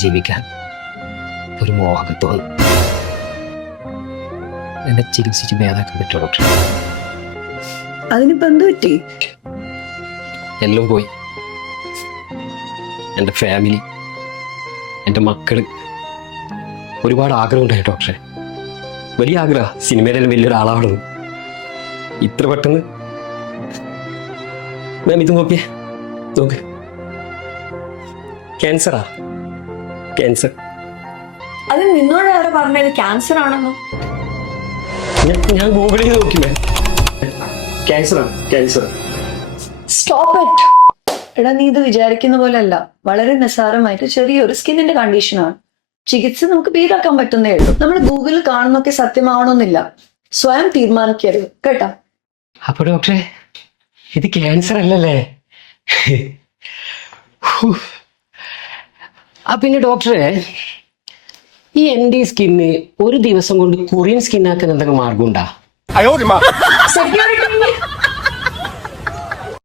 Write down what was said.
ജീവിക്കാൻ ഒരു മോഹം തോന്നും. എന്നെ ചികിത്സിച്ച് ഭേദാക്കാൻ പറ്റുമോ ഡോക്ടർ? അതിനിപ്പോ എന്ത് പറ്റി? എല്ലാം പോയി. എൻ്റെ ഫാമിലി, എൻ്റെ മക്കള്, ഒരുപാട് ആഗ്രഹം ഉണ്ടായി ഡോക്ടറെ. വലിയ ആഗ്രഹ സിനിമയിലെല്ലാം വലിയൊരാളാവണം. ഇത്ര പെട്ടെന്ന് മാം ഇത് നോക്കിയേ, നോക്ക്, ക്യാൻസറാ, ക്യാൻസർ. അത് നിന്നോട് ആരാ പറഞ്ഞത് ക്യാൻസർ ആണെന്നോ? ഞാൻ ഗൂഗിൾ ചെയ്ത് നോക്കി മാം, ക്യാൻസറാണ്, ക്യാൻസർ. Stop it. എടാ, നീ ഇത് വിചാരിക്കുന്ന പോലെ അല്ല. വളരെ നിസ്സാരമായിട്ട് ചെറിയൊരു സ്കിന്നിന്റെ കണ്ടീഷനാണ്. ചികിത്സ നമുക്ക് ഭേദാക്കാൻ പറ്റുന്നേ ഉള്ളൂ. നമ്മൾ ഗൂഗിളിൽ കാണുന്നൊക്കെ സത്യമാവണമെന്നില്ല. സ്വയം തീരുമാനിക്കരുത് കേട്ടോ. അപ്പൊ ഡോക്ടറെ ഇത് ക്യാൻസർ അല്ലല്ലേ? പിന്നെ ഡോക്ടറെ, ഈ എൻ്റെ സ്കിന്ന് ഒരു ദിവസം കൊണ്ട് കൊറിയൻ സ്കിന്നാക്കാൻ എന്തെങ്കിലും മാർഗം ഉണ്ടാ? സെക്യൂരിറ്റി